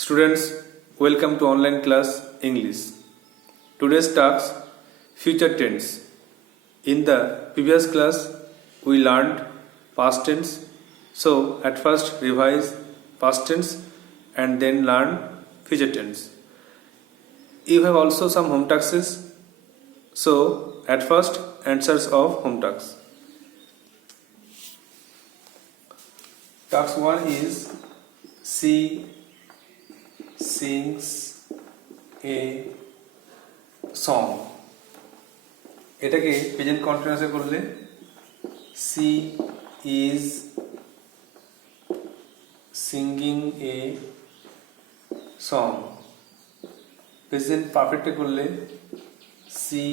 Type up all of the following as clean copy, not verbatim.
Students, welcome to online class English. Today's task future tense. In the previous class, we learned past tense. So, at first revise past tense and then learn future tense. You have also some home tasks. So, at first answers of home tasks. Task 1 is she sings a song. এটাকে present কন্টিনিউয়াসে করলে she is singing a song. Present পারফেক্টে করলে she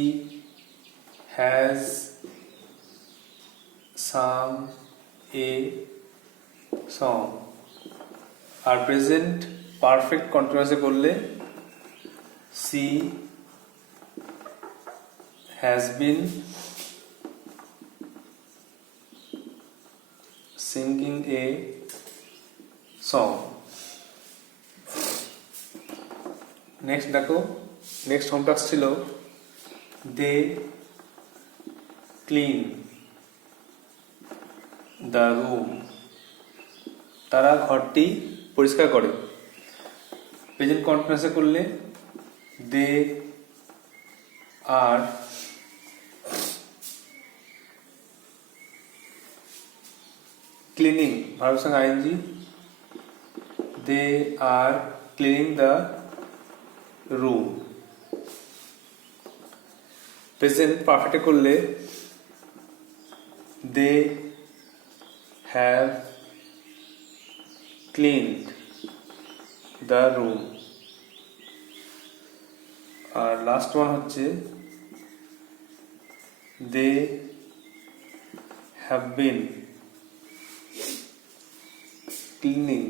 has sung a song. আর present perfect কন্টিনিউয়াসে করলে she has been singing a song. Next দেখো, next home task ছিল they clean the room. তারা ঘরটি পরিষ্কার করে। প্রেজেন্ট কন্টিনিউয়াসে করলে দে আর ক্লিনিং, ভার্বের সঙ্গে ING, they are cleaning the room. Present পারফেক্টে করলে they have cleaned the room. আর লাস্ট ওয়ান হচ্ছে they have been cleaning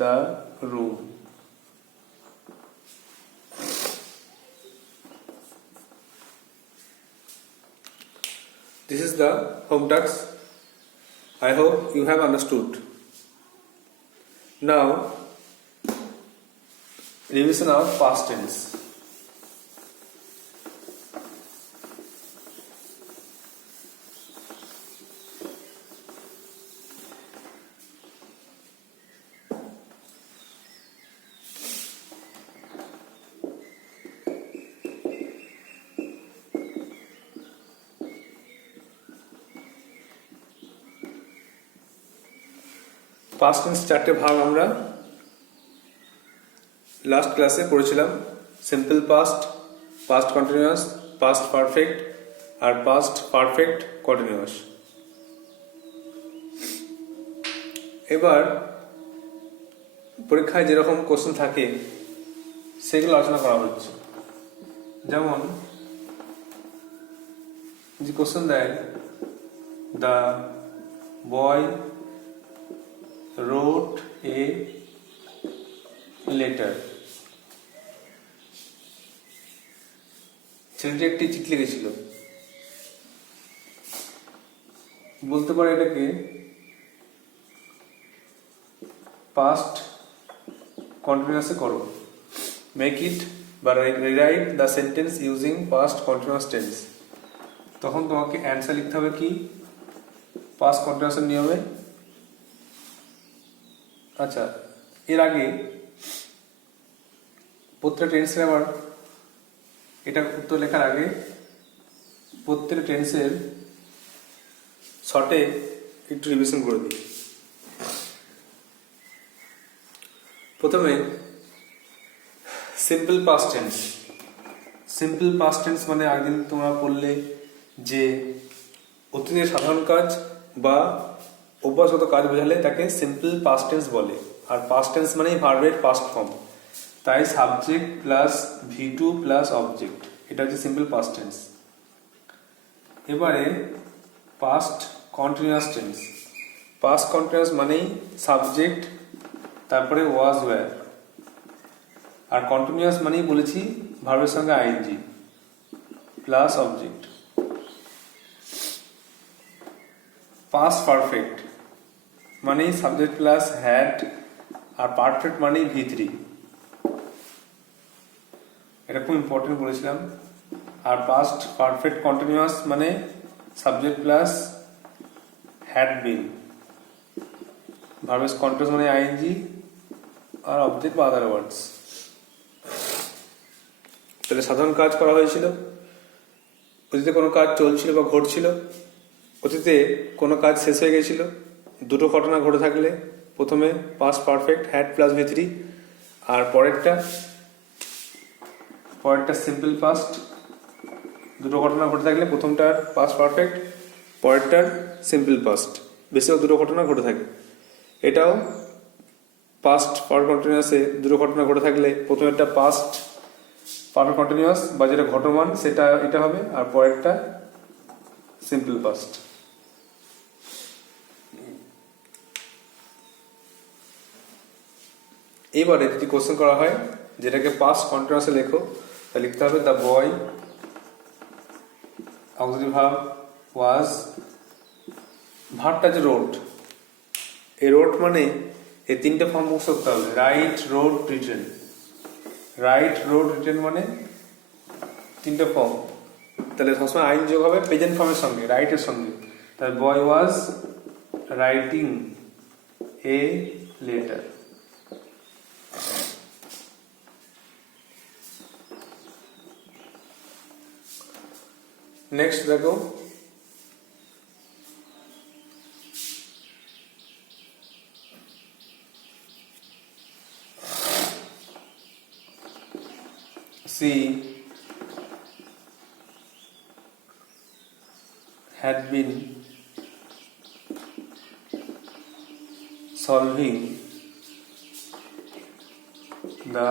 the room. This is the home task. I hope you have understood. Now, revision of past tense. Past tense চারটে ভাগ আমরা last ক্লাসে পড়েছিলাম। Simple past, past continuous, past perfect আর past perfect continuous. এবার পরীক্ষায় যেরকম কোশ্চেন থাকে সেগুলো আলোচনা করা হচ্ছে। যেমন যে কোশ্চেন দেয়, the boy wrote a letter. ছেলেটি একটি চিঠি লিখেছিল। বলতে পারে এটাকে পাস্ট কন্টিনিউয়াসে করো। মেক ইট বা rewrite the sentence using past continuous tense. তখন তোমাকে অ্যান্সার লিখতে হবে কি পাস্ট কন্টিনিউয়াসের নিয়মে। আচ্ছা, এর আগে প্রত্যেকটা টেন্সের আবার এটা উত্তর লেখার আগে প্রত্যেকটা টেন্সের শর্টে একটু রিভিশন করে দিই। প্রথমে simple past tense. Simple past tense মানে আগদিন তোমরা পড়লে যে অতীতের সাধারণ কাজ বা অভ্যাসগত কাজ বোঝালে তাকে সিম্পল পাস্ট টেন্স বলে। আর পাস্ট টেন্স মানেই ভার্বের পাস্ট ফর্ম, তাই subject plus V2 plus object, এটা হচ্ছে সিম্পল পাস্ট টেন্স। এবারে past continuous tense. Past continuous মানেই সাবজেক্ট তারপরে ওয়াজ ওয়্যার, আর কন্টিনিউয়াস মানেই বলেছি ভার্বের সঙ্গে ING plus object. Past perfect মানেই সাবজেক্ট প্লাস হ্যাড, আর পারফেক্ট মানেই V3। এটা খুব ইম্পর্টেন্ট বলেছিলাম। আর পাস্ট পারফেক্ট কন্টিনিউয়াস মানে subject plus had been, verb continuous মানে আইএনজি আর অবজেক্ট বা আদার ওয়ার্ডস। তাহলে সাধারণ কাজ করা হয়েছিল, অতীতে কোনো কাজ চলছিল বা ঘটছিল, অতীতে কোনো কাজ শেষ হয়ে গেছিল, দুটো ঘটনা ঘটে থাকলে প্রথমে past perfect had plus V3, আর পরেরটা সিম্পল পাস্ট। দুটো ঘটনা ঘটে থাকলে প্রথমটার পাস্ট পারফেক্ট, পরেরটার সিম্পল পাস্ট। বেশিরভাগ দুটো ঘটনা ঘটে থাকে। এটাও পাস্ট পারফেক্ট কন্টিনিউয়াসে দুটো ঘটনা ঘটে থাকলে প্রথমেরটা পাস্ট পারফেক্ট কন্টিনিউয়াস বা যেটা ঘটমান সেটা এটা হবে, আর পরেরটা সিম্পল পাস্ট। এবারে যদি কোশ্চেন করা হয় যেটাকে পাস্ট কন্টিনিউয়াসে লেখো, তা লিখতে হবে the boy auxiliary verb was, ভার্বটা যে রোড, এই রোড মানে এই তিনটে ফর্ম মুখস্থ করতে হবে, right road written. Right road written মানে তিনটে ফর্ম, তাহলে সবসময় আইন যোগ হবে প্রেজেন্ট ফর্মের সঙ্গে, রাইটের সঙ্গে। তাহলে boy was writing a letter. Next দেখো, she had been solving the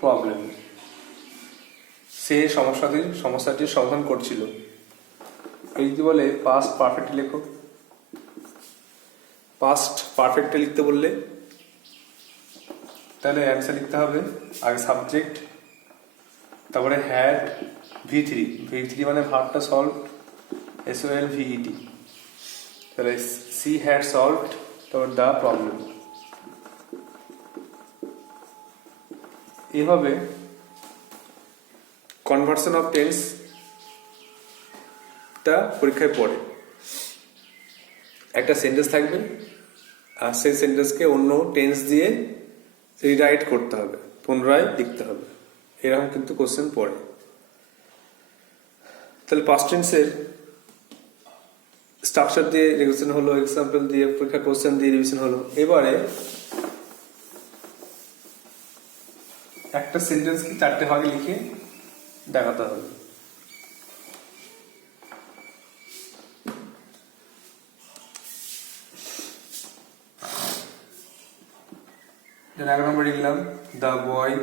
problem, সে সমস্যাটির সমাধান করছিল। এই যদি বলে পাস্ট পারফেক্ট লেখো, পাস্ট পারফেক্টে লিখতে বললে তাহলে অ্যান্সার লিখতে হবে আগে সাবজেক্ট, তারপরে হ্যাড V3 মানে ভার্বটা সলভ, SOLVED। তাহলে সি হ্যাড সলভড, তারপর দ্য প্রবলেম। এইভাবে কনভার্সন অফ টেন্সটা পরীক্ষায় পড়ে। একটা সেন্টেন্স থাকবে আর সেই সেন্টেন্সকে অন্য টেন্স দিয়ে রিরাইট করতে হবে, পুনরায় লিখতে হবে, এরকম কিন্তু কোশ্চেন পড়ে। তাহলে পাস্ট টেন্সের স্ট্রাকচার দিয়ে রিভিশন হলো, এক্সাম্পল দিয়ে পরীক্ষা কোশ্চেন দিয়ে রিভিশন হলো। এবারে একটা সেন্টেন্সকে চারটে ভাগে লিখে দেখাতে হবে। এক নম্বর লিখলাম the boy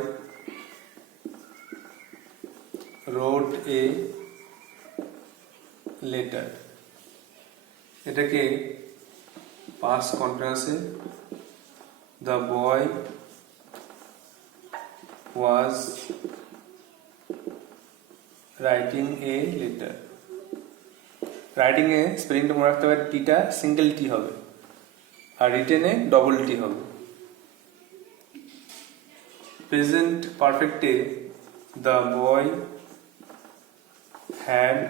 wrote a letter. এটাকে পাস্ট কন্টিনিউয়াসে the boy was writing a letter. Writing এ স্পেলিংটা মনে রাখতে হবে, টিটা সিঙ্গেল টি হবে আর রিটেনে ডবল টি হবে। প্রেজেন্ট পারফেক্টে the boy had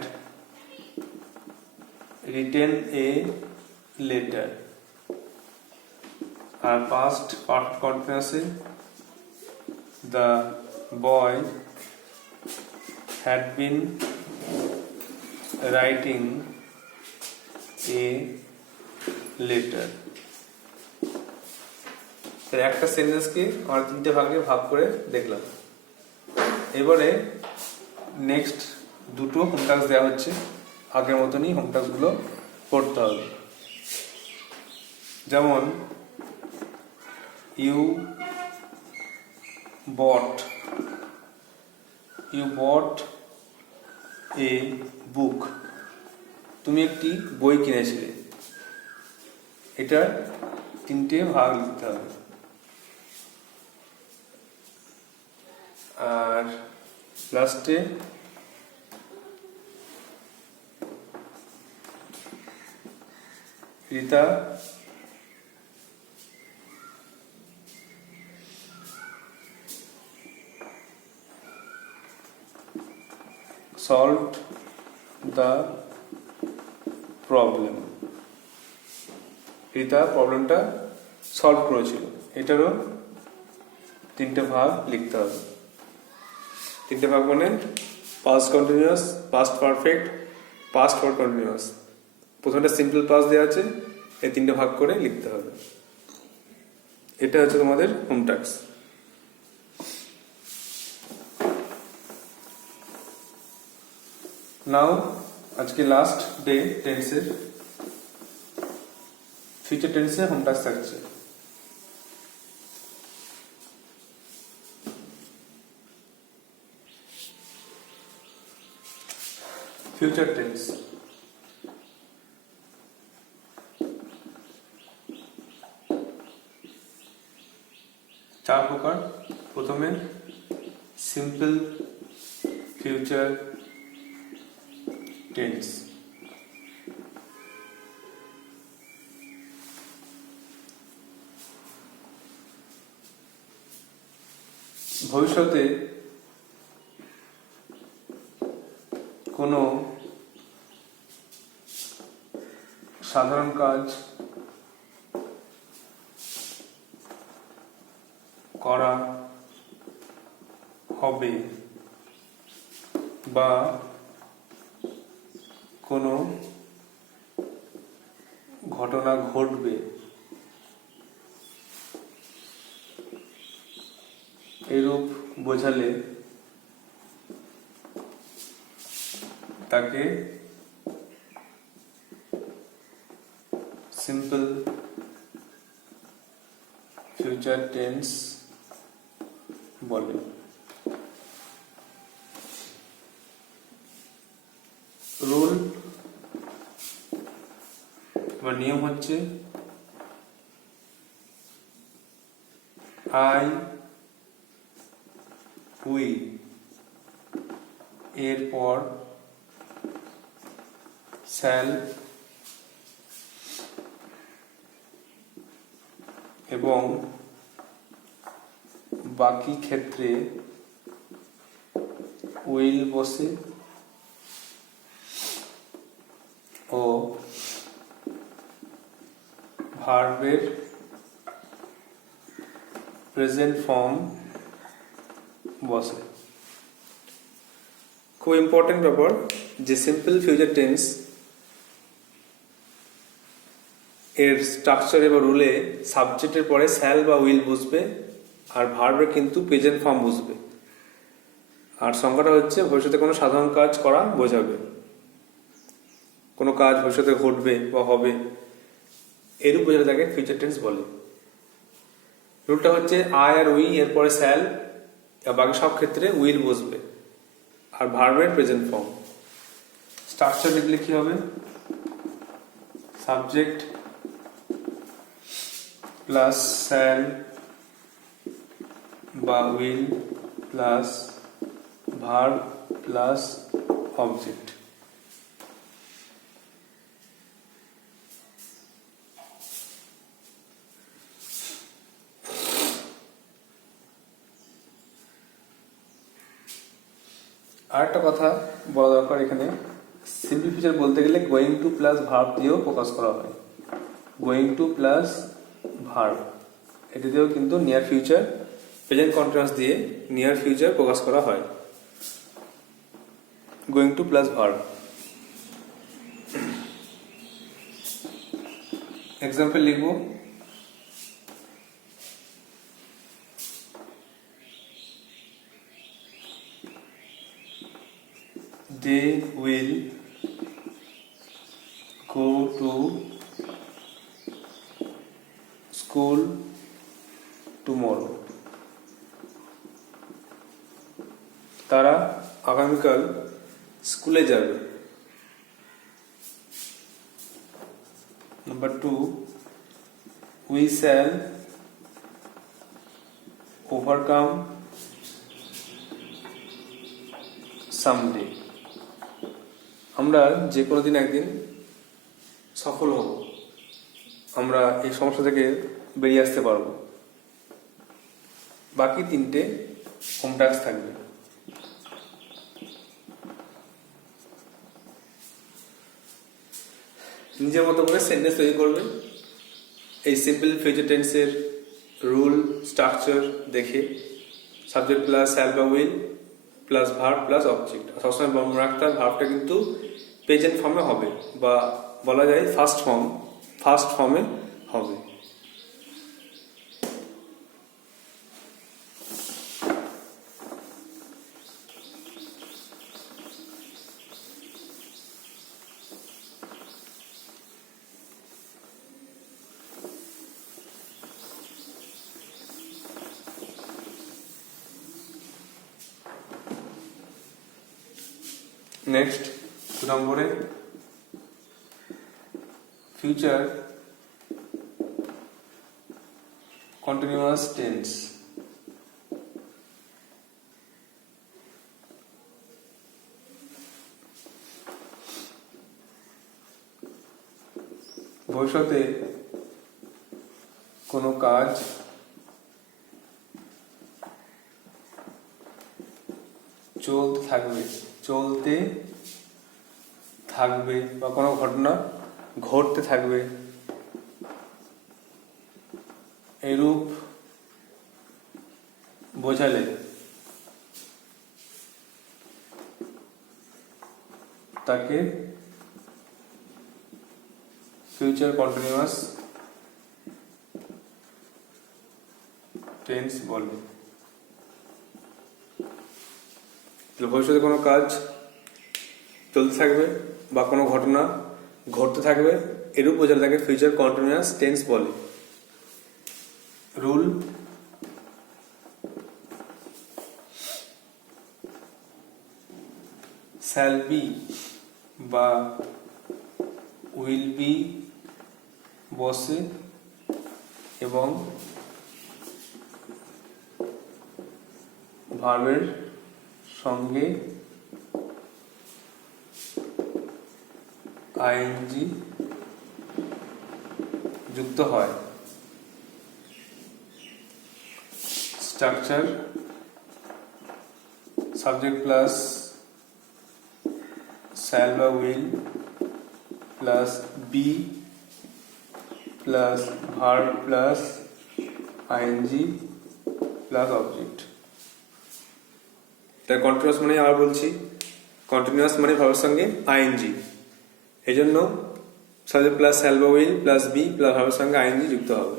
written a letter, আর পাস্ট পারফেক্ট কন্টিনিউয়াসে the boy had been writing a letter। একটা সেন্টেন্সকে আমরা তিনটে ভাগে ভাগ করে দেখলাম। এবারে নেক্সট দুটো হোম টাস্ক দেওয়া হচ্ছে, আগের মতনই হোম টাস্কগুলো করতে হবে। যেমন ইউ বট এ বুক, তুমি একটি বই কিনেছিলে। এটা তিনটে ভাগ লিখতে হবে। আর লাস্টে Rita solved the problem. Rita প্রবলেমটা সলভ করেছিল। এটারও তিনটে ভাগ লিখতে হবে। তিনটে ভাগ মানে past continuous, past perfect, past for continuous. প্রথমটা সিম্পল পাস্ট দেওয়া আছে, এই তিনটে ভাগ করে লিখতে হবে। এটা হচ্ছে তোমাদের হোম টাস্ক। নাও আজকে লাস্ট ডে টেন্সের, ফিউচার টেন্সে হোম টাস্ক থাকছে। ফিউচার টেন্স চার প্রকার। প্রথমে সিম্পল ফিউচার টেন্স, ভবিষ্যতে কোনো সাধারণ কাজ করা হবে বা কোনো ঘটনা ঘটবে, এরূপ বোঝালে তাকে সিম্পল ফিউচার টেন্স বলে। রুল বা নিয়ম হচ্ছে আই, উই এরপর শ্যাল এবং বাকি ক্ষেত্রে উইল বসে ও ভার্বের প্রেজেন্ট ফর্ম বসে। খুব ইম্পর্টেন্ট ব্যাপার যে সিম্পল ফিউচার টেন্স এর স্ট্রাকচারে বা রুলে সাবজেক্টের পরে শ্যাল বা উইল বসবে আর ভার্বে কিন্তু প্রেজেন্ট ফর্ম বসবে। আর সংখ্যাটা হচ্ছে ভবিষ্যতে কোনো সাধারণ কাজ করা বোঝাবে, কোনো কাজ ভবিষ্যতে ঘটবে বা হবে, এরূপ বোঝালে তাকে ফিউচার টেন্স বলে। রুলটা হচ্ছে আই আর উই এরপরে শ্যাল, বাকি সব ক্ষেত্রে উইল বসবে আর ভার্বের প্রেজেন্ট ফর্ম। স্ট্রাকচার লিখলে কি হবে? সাবজেক্ট প্লাস শ্যাল বা will plus verb plus object. আরেকটা কথা বলা দরকার, এখানে সিম্পল ফিউচার বলতে গেলে গোয়িং টু প্লাস ভার্ব দিয়েও প্রকাশ করা হয়। গোয়িং টু প্লাস ভার্ব এটা দিয়েও কিন্তু নিয়ার ফিউচার, প্রেজেন্ট কন্টিনিউয়াস দিয়ে নিয়ার ফিউচার প্রকাশ করা হয়। Going to plus verb. Example লিখব, they will go to school tomorrow. তারা আগামীকাল স্কুলে যাবে। নাম্বার 2, we shall overcome someday. আমরা যে কোনো দিন একদিন সফল হব। আমরা এই সমস্যা থেকে বেরিয়ে আসতে পারবো। বাকি 3টে হোম টাস্ক থাকবে। নিজের মতো করে সেন্টেন্স তৈরি করবে এই সিম্পল ফিউচার টেন্সের রুল স্ট্রাকচার দেখে। সাবজেক্ট প্লাস শ্যাল বা will plus verb plus object. সবসময় মনে রাখতে হবে ভার্বটা কিন্তু প্রেজেন্ট ফর্মে হবে, বা বলা যায় ফার্স্ট ফর্মে হবে। নেক্সট 2 নম্বরে ফিউচার কন্টিনিউয়াস টেন্স। ভবিষ্যতে কোনো কাজ চলতে থাকবে বা কোনো ঘটনা ঘটতে থাকবে, এরূপ বোঝালে তাকে ফিউচার কন্টিনিউয়াস টেন্স বলে। ভবিষ্যতে কোনো কাজ চলতে থাকবে বা কোনো ঘটনা ঘটতে থাকবে, এরূপ বোঝালে তাকে ফিউচার কন্টিনিউয়াস টেন্স বলে। রুল শ্যাল বি বা উইল বি বসে এবং ভার্বের সঙ্গে আইএনজি যুক্ত হয়। স্ট্রাকচার সাবজেক্ট প্লাস শ্যাল বা will plus be plus verb plus ING plus object. তাই কন্টিনিউয়াস মানে আবার বলছি, কন্টিনিউয়াস মানে ভার্বের সঙ্গে আইএনজি, এই জন্য সাবজেক্ট প্লাস শ্যাল বা উইল প্লাস বি প্লাস ভার্বের সঙ্গে আইএনজি যুক্ত হবে,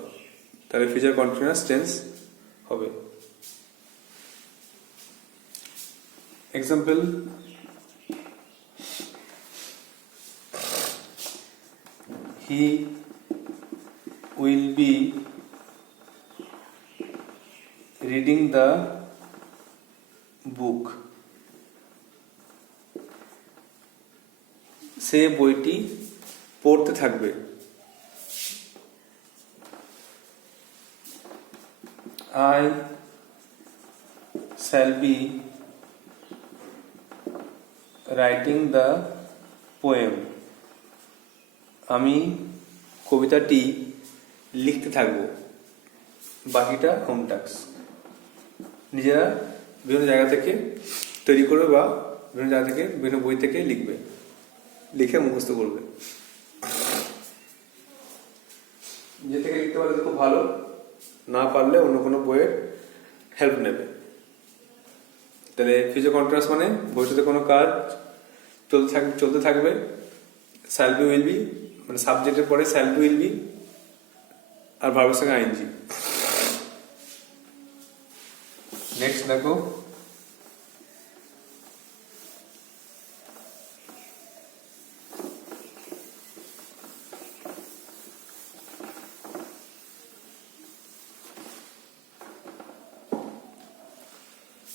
তাহলে ফিউচার কন্টিনিউয়াস টেন্স হবে। Example, he will be reading the book. সে বইটি পড়তে থাকবে। I shall be writing the poem. আমি কবিতাটি লিখতে থাকবো। বাকিটা হোম টাস্ক নিজেরা বিভিন্ন জায়গা থেকে তৈরি করবে বা বিভিন্ন জায়গা থেকে বিভিন্ন বই থেকে লিখবে, লিখে মুখস্থ করবে। নিজে থেকে লিখতে পারলে খুব ভালো, না পারলে অন্য কোনো বইয়ের হেল্প নেবে। তাহলে ফিউচার কন্টিনিউয়াস মানে ভবিষ্যতে কোনো কাজ চলতে থাকবে, শ্যাল বি উইল বি মানে সাবজেক্টের পরে শ্যাল বি উইল বি আর ভার্বের সঙ্গে আইএনজি। নেক্সট দেখো,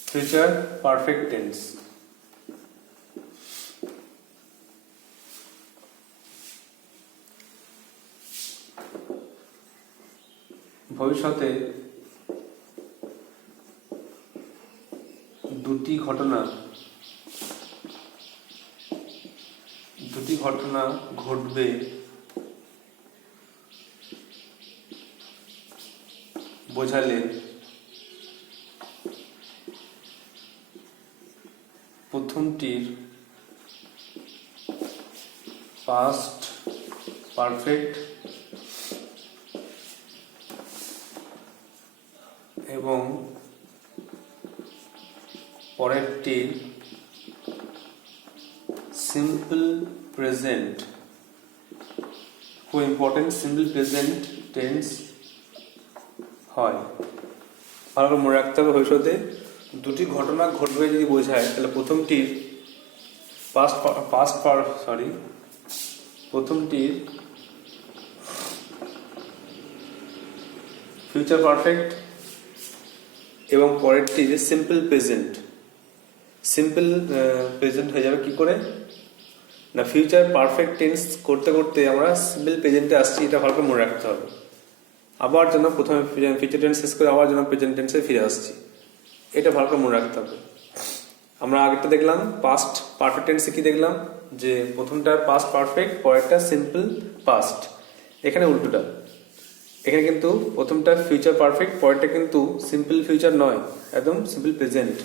ফিউচার পারফেক্ট টেন্স। ভবিষ্যতে দুটি ঘটনা ঘটবে বোঝালে প্রথমটির পাস্ট পারফেক্ট এবং পরেরটির সিম্পল প্রেজেন্ট, খুব ইম্পর্টেন্ট, সিম্পল প্রেজেন্ট টেন্স হয়। ভালো করে মনে রাখতে হবে, ভবিষ্যতে দুটি ঘটনা ঘটবে যদি বোঝায় তাহলে প্রথমটির প্রথমটির ফিউচার পারফেক্ট এবং পরেরটির সিম্পল প্রেজেন্ট। সিম্পল প্রেজেন্ট হয়ে যাবে কি করে না, ফিউচার পারফেক্ট টেন্স করতে করতে আমরা সিম্পল প্রেজেন্টে আসছি, এটা ভালো করে মনে রাখতে হবে। আবার যেন প্রথমে ফিউচার টেন্স শেষ করে আবার যেন প্রেজেন্ট টেন্সে ফিরে আসছি, এটা ভালো করে মনে রাখতে হবে। আমরা আগেরটা দেখলাম পাস্ট পারফেক্ট টেন্সে কি দেখলাম, যে প্রথমটার পাস্ট পারফেক্ট, পরেরটা সিম্পল পাস্ট। এখানে উল্টোটা, এখানে কিন্তু প্রথমটা ফিউচার পারফেক্ট, পরেরটা কিন্তু সিম্পল ফিউচার নয়, একদম সিম্পল প্রেজেন্ট।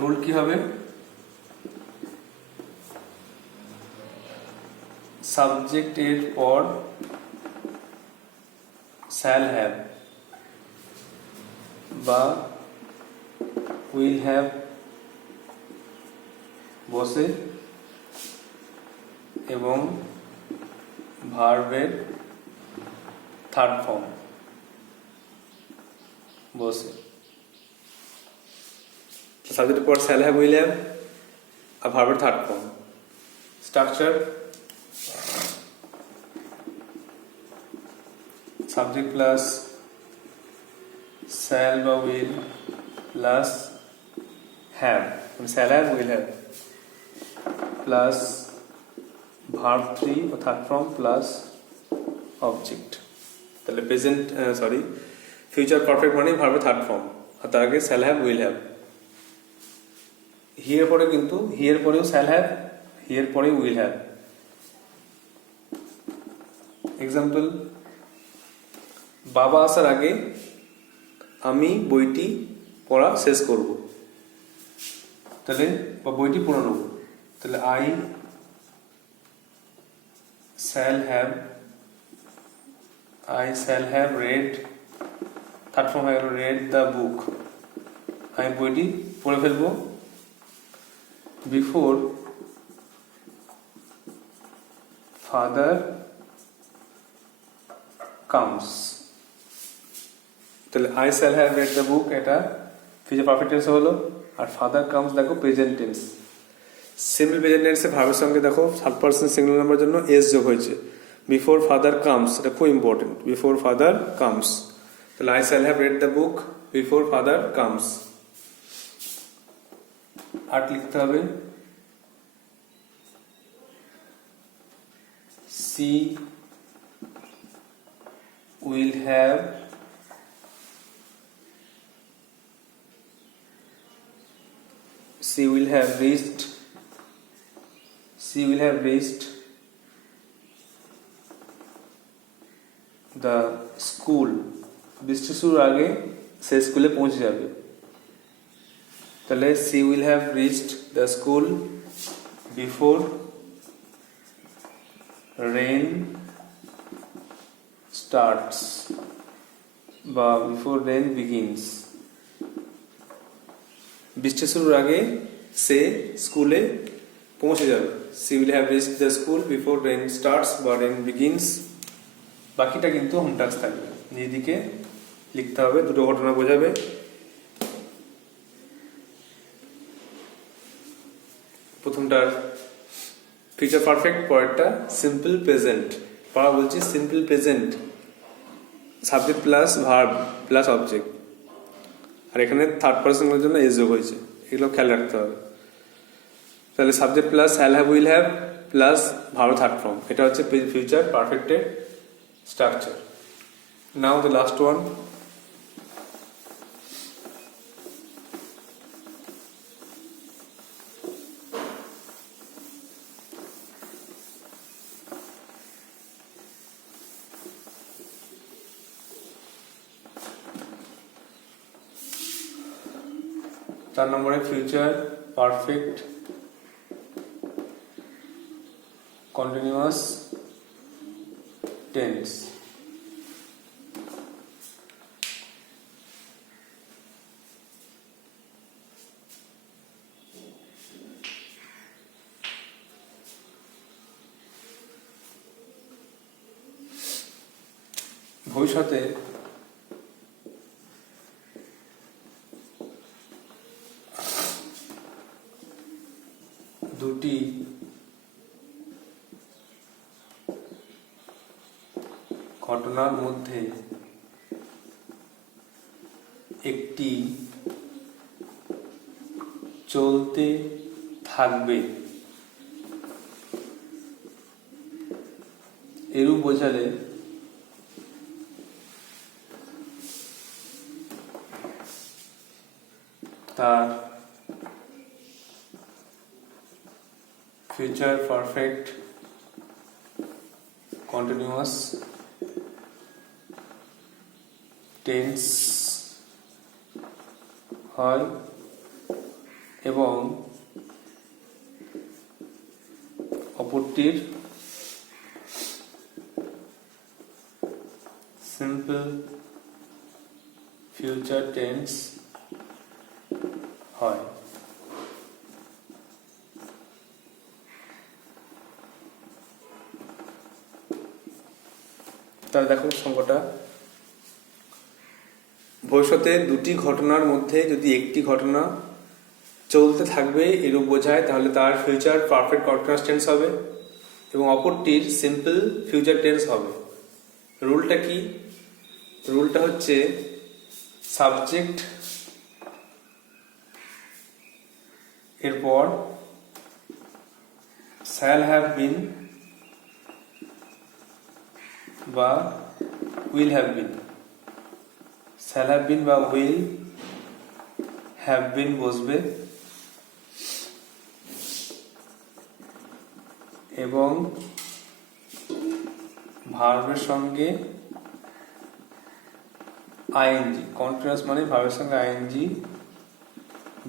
রুল কি হবে, সাবজেক্টের পর শ্যাল হ্যাভ বা উইল হ্যাভ বসে এবং ভার্বের থার্ড ফর্ম বসে। সাবজেক্টের পর শ্যাল হ্যাভ, উইল হ্যাভ আর ভার্বের third form. Structure, subject plus shall বা will plus have, shall have will have plus verb 3 বা থার্ড ফর্ম প্লাস অবজেক্ট। তাহলে প্রেজেন্ট ফিউচার পারফেক্ট মানে ভার্বের থার্ড ফর্ম, আর তার আগে শ্যাল হ্যাভ উইল হ্যাভ। হিয়ের পরে কিন্তু হিয়ের পরেও শ্যাল হ্যাভ, হিয়ের পরে উইল হ্যাভ। এক্সাম্পল, বাবা আসার আগে আমি বইটি পড়া শেষ করব, তাহলে বা বইটি পড়ে নেব, তাহলে I shall have read, third form হয়ে গেল read the book, আমি বইটি পড়ে ফেলবো বিফোর ফাদার কামস। তাহলে I shall have read the বুক, এটা ফিউচার পারফেক্ট টেন্স হলো, আর ফাদার কামস দেখো প্রেজেন্ট টেন্স। সিম্পল প্রেজেন্ট টেন্সে ভার্বের সঙ্গে দেখো থার্ড পারসন সিঙ্গুলার নাম্বারের জন্য এস যোগ হয়েছে, বিফোর ফাদার কামস, এটা খুব ইম্পর্টেন্ট, বিফোর ফাদার কামস। তাহলে I shall have read the book before father comes. আর লিখতে হবে she will have reached the school, বৃষ্টি শুরুর আগে সে স্কুলে পৌঁছে যাবে। তাহলে she will have reached the school before rain starts বা before rain begins, বৃষ্টি শুরুর আগে সে স্কুলে পৌঁছে যাবে। she will have reached the school before rain starts বা rain begins। বাকিটা কিন্তু হোম টাস্ক থাকবে, নিজেদিকে লিখতে হবে, দুটো ঘটনা বোঝাবে। প্রথমটার ফিউচার পারফেক্ট, পরেরটা সিম্পল প্রেজেন্ট। পড়া বলছি simple present, subject plus verb plus object, আর এখানে থার্ড পারসনের জন্য এস যোগ হয়েছে, এগুলো খেয়াল রাখতে হবে। তাহলে subject plus shall have will have plus verb third form, এটা হচ্ছে ফিউচার পারফেক্টের structure. Now the last one, 4 নম্বরে ফিউচার পারফেক্ট কন্টিনিউয়াস টেন্স। ভবিষ্যতে দুটি ঘটনার মধ্যে একটি চলতে থাকবে, এরূপ বোঝালে তার ফিউচার পারফেক্ট কন্টিনিউয়াস টেন্স হয় এবং অপরটির সিম্পল ফিউচার টেন্স হয়। তাহলে দেখো সংখ্যাটা, ভবিষ্যতে দুটি ঘটনার মধ্যে যদি একটি ঘটনা চলতে থাকবে এরূপ বোঝায় তাহলে তার ফিউচার পারফেক্ট কন্টিনিউয়াস টেন্স হবে এবং অপরটির সিম্পল ফিউচার টেন্স হবে। রুলটা কি? রুলটা হচ্ছে সাবজেক্ট এরপর shall have been বা will have been, shall have been বা will have been বসবে এবং ভার্বের সঙ্গে আইএনজি, কন্টিনিউয়াস মানে ভার্বের সঙ্গে আইএনজি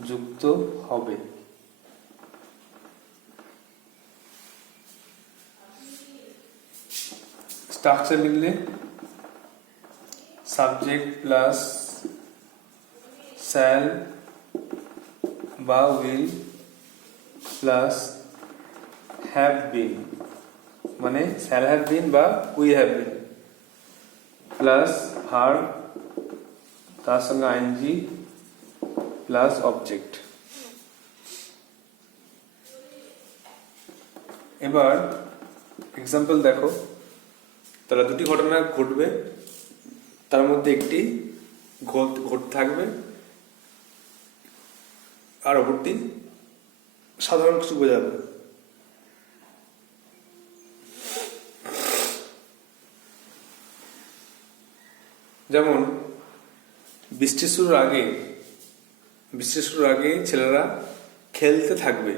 যুক্ত হবে। স্ট্রাকচার লিখলে সাবজেক্ট প্লাস শ্যাল বা উইল প্লাস হ্যাভ বিন, মানে শ্যাল হ্যাভ বিন বা will have been plus verb তার সঙ্গে আইএনজি প্লাস অবজেক্ট। এবার এক্সাম্পল দেখো, তাহলে দুটি ঘটনা ঘটবে, তার মধ্যে একটি ঘটতে থাকবে আর অপরটি সাধারণ কিছু বোঝাবে। যেমন বৃষ্টি শুরুর আগে ছেলেরা খেলতে থাকবে,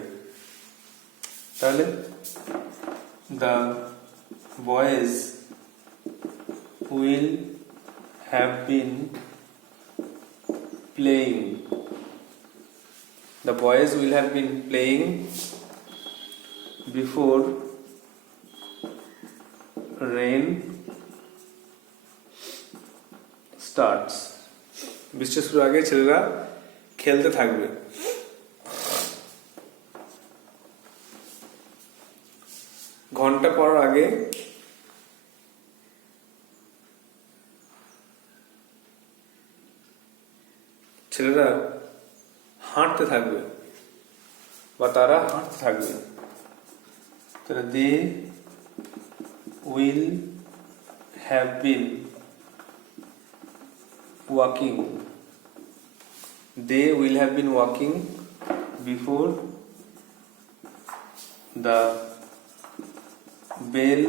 তাহলে the boys will have been playing, the boys will have been playing before rain starts, বৃষ্টি শুরুর আগে ছেলেরা খেলতে থাকবে। ঘন্টা পড়ার আগে ছেলেরা হাঁটতে থাকবে বা তারা হাঁটতে থাকবে, তাহলে they will have been walking, they will have been walking before the bell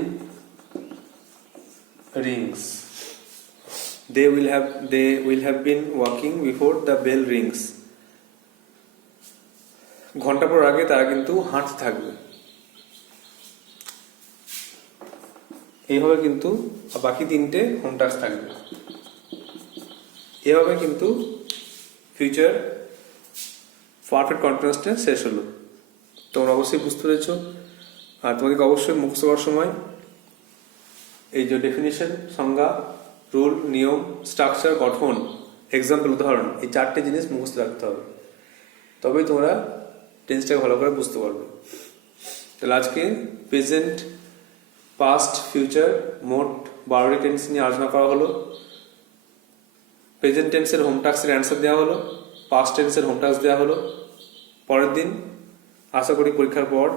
rings, they will have been walking before the bell rings, ঘন্টা পর আগে তারা কিন্তু হাঁটতে থাকবে। এইভাবে কিন্তু বাকি তিনটে হোম টাস্ক থাকবে। এভাবে কিন্তু ফিউচার পারফেক্ট কন্টিনিউয়াস টেন্স শেষ হলো। তোমরা অবশ্যই বুঝতে পেরেছো। আর তোমাদেরকে অবশ্যই মুখস্থ করার সময় এই যে ডেফিনিশন, সংজ্ঞা, রুল, নিয়ম, স্ট্রাকচার, গঠন, এক্সাম্পল, উদাহরণ, এই 4টে জিনিস মুখস্থ রাখতে হবে, তবেই তোমরা টেন্সটাকে ভালো করে বুঝতে পারবে। তাহলে আজকে প্রেজেন্ট, পাস্ট, ফিউচার মোট 12টি টেন্স নিয়ে আলোচনা করা হলো। প্রেজেন্ট টেন্সের হোম টাস্কের অ্যান্সার দেওয়া হলো, পাস্ট টেন্সের হোম টাস্ক দেওয়া হলো। পরের দিন আশা করি পরীক্ষার পর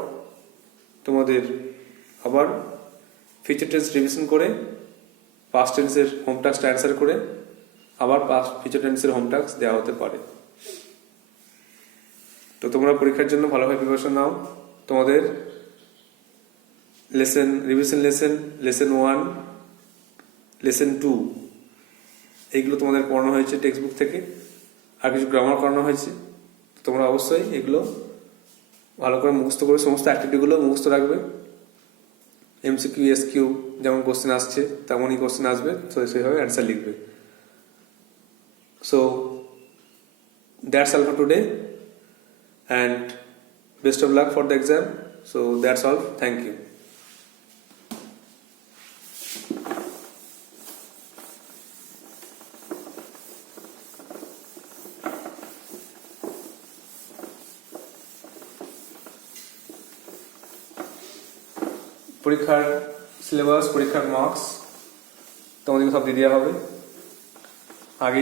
তোমাদের আবার ফিউচার টেন্স রিভিশন করে পাস্ট টেন্সের হোম টাস্কটা অ্যান্সার করে আবার ফিউচার টেন্সের হোম টাস্ক দেওয়া হতে পারে। তো তোমরা পরীক্ষার জন্য ভালোভাবে প্রিপারেশন নাও। তোমাদের রিভিশন লেসন 1, লেসন 2 এইগুলো তোমাদের পড়ানো হয়েছে টেক্সট বুক থেকে, আর কিছু গ্রামার করানো হয়েছে। তোমরা অবশ্যই এগুলো ভালো করে মুখস্থ করে সমস্ত অ্যাক্টিভিটিগুলো মুখস্থ রাখবে। এমসিকিউ, এসকিউ যেমন কোশ্চেন আসছে তেমনই কোশ্চেন আসবে, তো সেইভাবে অ্যান্সার লিখবে। So that's all for today and best of luck for the exam. So that's all. Thank you. পরীক্ষার সিলেবাস, পরীক্ষার মার্কস তোমাদেরকে সব দিয়ে দেওয়া হবে। আগে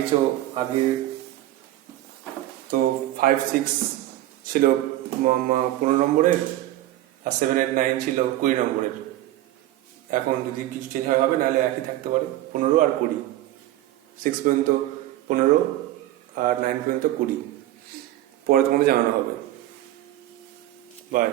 তো 5, 6 ছিল 15 নম্বরের, আর 7, 8, 9 ছিল 20 নম্বরের। এখন যদি কিছু চেঞ্জ হয় হবে, নাহলে একই থাকতে পারে 15 আর 20। 6 পর্যন্ত 15 আর 9 পর্যন্ত 20। পরে তোমাদের জানানো হবে। বাই।